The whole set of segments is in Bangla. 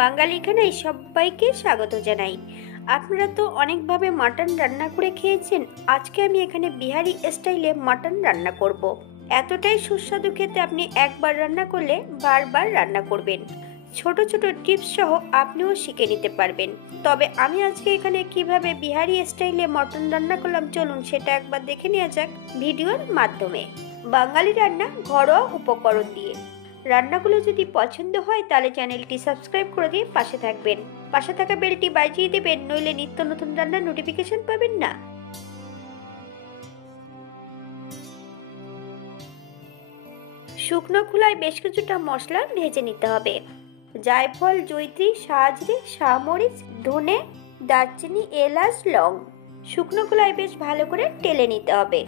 বাঙালি খানায় সবাইকে স্বাগত জানাই। আপনারা তো অনেকভাবে মাটন রান্না করে খেয়েছেন। আজকে আমি এখানে বিহারি স্টাইলে মাটন রান্না করব। এতটাই সুস্বাদু খেতে, আপনি একবার রান্না করলে বারবার রান্না করবেন। ছোট ছোট টিপস সহ আপনিও শিখে নিতে পারবেন। তবে আমি আজকে এখানে কিভাবে বিহারি স্টাইলে মাটন রান্না করলাম, চলুন সেটা একবার দেখে নেওয়া যাক ভিডিওর মাধ্যমে। বাঙালি রান্না ঘরোয়া উপকরণ দিয়ে। রান্নাগুলো যদি পছন্দ হয় তাহলে চ্যানেলটি সাবস্ক্রাইব করে দিয়ে পাশে থাকবেন। পাশে থাকা বেলটি বাজিয়ে দেবেন, নইলে নিত্য নতুন রান্নার নোটিফিকেশন পাবেন না। শুকনো খোলায় বেশ কিছুটা মশলা ভেজে নিতে হবে। জায়ফল, জয়িত্রী, সাজরে, শাহমরিচ, ধনে, দারচিনি, এলাচ, লং। শুকনো খোলায় বেশ ভালো করে টেলে নিতে হবে।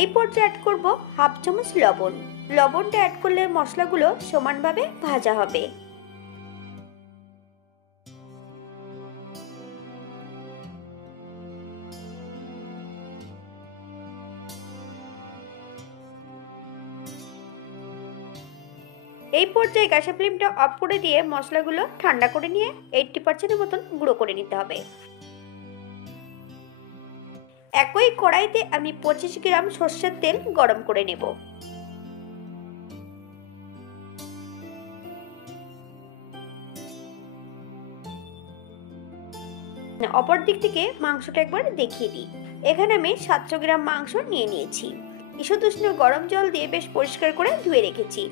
এই পর্যায়ে অ্যাড করব হাফ চামচ লবণ। লবণটা অ্যাড করলে মশলাগুলো সমানভাবে ভাজা হবে। এই পর্যায়ে গ্যাসের ফ্লেমটা অফ করে দিয়ে মশলাগুলো ঠান্ডা করে নিয়ে 80% মতন গুঁড়ো করে নিতে হবে। একই কড়াইতে আমি 25 গ্রাম সর্ষের তেল গরম করে নেব। অপর দিক থেকে মাংসটা একবার দেখিয়ে দিই। এখানে আমি 700 গ্রাম মাংস নিয়ে নিয়েছি। ঈষৎ উষ্ণ গরম জল দিয়ে বেশ পরিষ্কার করে ধুয়ে রেখেছি।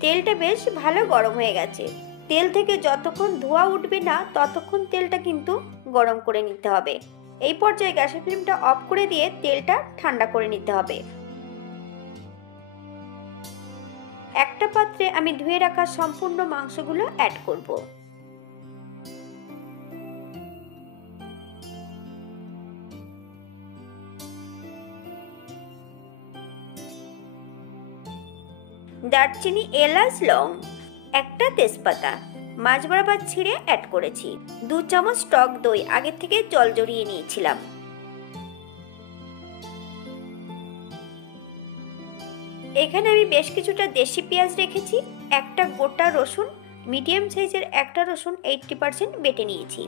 তেলটা বেশ ভালো গরম হয়ে গেছে। তেল থেকে যতক্ষণ ধোঁয়া উঠবে না ততক্ষণ তেলটা কিন্তু গরম করে নিতে হবে। এই পর্যায়ে গ্যাসের ফ্লেমটা অফ করে দিয়ে তেলটা ঠান্ডা করে নিতে হবে। একটা পাত্রে আমি ধুয়ে রাখা সম্পূর্ণ মাংসগুলো অ্যাড করব। দারচিনি, এলাচ, লং, একটা তেজপাতা মাঝ বরাবর ছিঁড়ে অ্যাড করেছি। 2 চামচ টক দই আগে থেকে জল জড়িয়ে নিয়েছিলাম। এখানে আমি বেশ কিছুটা দেশি পেঁয়াজ রেখেছি। একটা গোটা রসুন, মিডিয়াম সাইজের একটা রসুন 80% বেটে নিয়েছি।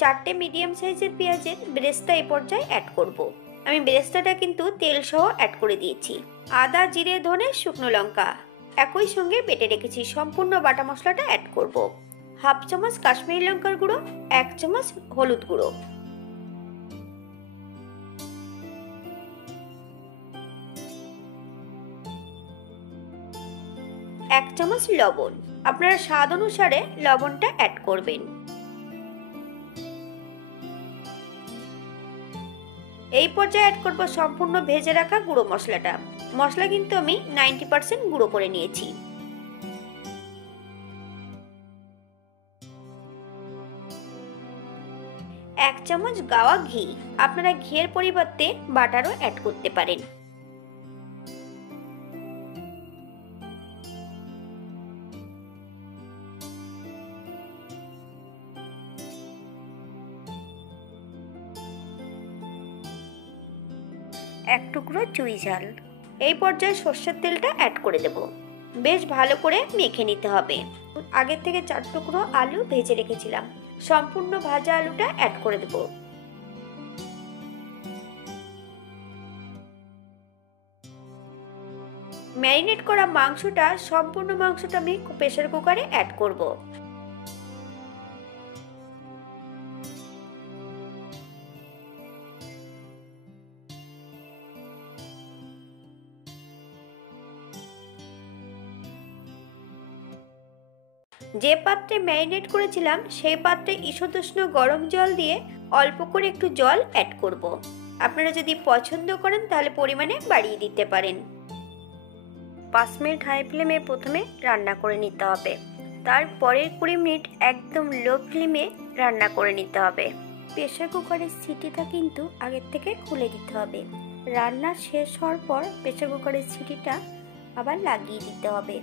চারটে মিডিয়াম সাইজের পেঁয়াজের বেরেস্তা এই পর্যায়ে অ্যাড করব। আমি বেরেস্তাটা কিন্তু তেল সহ অ্যাড করে দিয়েছি। আদা, জিরে, ধনে, শুকনো লঙ্কা একই সঙ্গে বেটে রেখেছি। সম্পূর্ণ বাটা মশলাটা অ্যাড করব। হাফ চামচ কাশ্মীরি লঙ্কার গুঁড়ো, 1 চামচ হলুদ গুঁড়ো, 1 চামচ লবণ। আপনারা স্বাদ অনুসারে লবণটা অ্যাড করবেন। এই পর্যায়ে অ্যাড করব সম্পূর্ণ ভেজে রাখা গুঁড়ো মশলাটা। মশলা কিন্তু আমি 90% গুঁড়ো করে নিয়েছি। এক চামচ গাওয়া ঘি। আপনারা ঘিয়ের পরিবর্তে বাটারও অ্যাড করতে পারেন। এক টুকরো চুই ঝাল। এই পর্যায়ে সর্ষের তেলটা অ্যাড করে দেব। বেশ ভালো করে মেখে নিতে হবে। আগে থেকে 4 টুকরো আলু ভেজে রেখেছিলাম। সম্পূর্ণ ভাজা আলুটা অ্যাড করে দেব। ম্যারিনেট করা সম্পূর্ণ মাংসটা আমি প্রেসার কুকারে অ্যাড করব। যে পাত্রে ম্যারিনেট করেছিলাম সেই পাত্রে ঈষৎ উষ্ণ গরম জল দিয়ে অল্প করে একটু জল অ্যাড করব। আপনারা যদি পছন্দ করেন তাহলে পরিমাণে বাড়িয়ে দিতে পারেন। 5 মিনিট হাই ফ্লেমে প্রথমে রান্না করে নিতে হবে। তারপরের 20 মিনিট একদম লো ফ্লেমে রান্না করে নিতে হবে। প্রেসার কুকারের সিটিটা কিন্তু আগের থেকে খুলে দিতে হবে। রান্না শেষ হওয়ার পর প্রেসার কুকারের সিটিটা আবার লাগিয়ে দিতে হবে।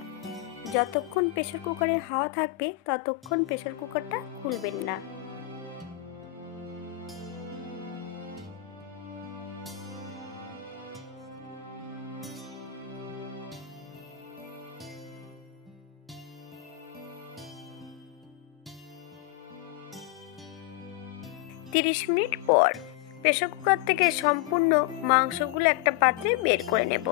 যতক্ষণ প্রেসার কুকারের হাওয়া থাকবে ততক্ষণ প্রেসার কুকারটা খুলবেন না। তিরিশ মিনিট পর প্রেসার কুকার থেকে সম্পূর্ণ মাংসগুলো একটা পাত্রে বের করে নেব।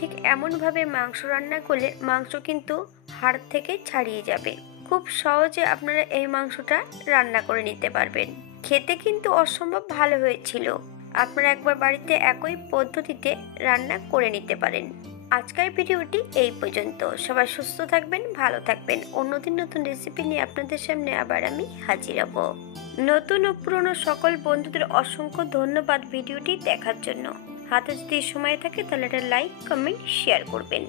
ঠিক এমনভাবে মাংস রান্না করলে মাংস কিন্তু হাড় থেকে ছাড়িয়ে যাবে। খুব সহজে আপনারা এই মাংসটা রান্না করে নিতে পারবেন। খেতে কিন্তু অসম্ভব ভালো হয়েছিল। আপনারা একবার বাড়িতে একই পদ্ধতিতে রান্না করে নিতে পারেন। আজকের ভিডিওটি এই পর্যন্ত। সবাই সুস্থ থাকবেন, ভালো থাকবেন। অন্যদিন নতুন রেসিপি নিয়ে আপনাদের সামনে আবার আমি হাজির হব। নতুন ও পুরনো সকল বন্ধুদের অসংখ্য ধন্যবাদ ভিডিওটি দেখার জন্য। হাতে যদি সময় থাকে তাহলে একটা লাইক, কমেন্ট, শেয়ার করবেন।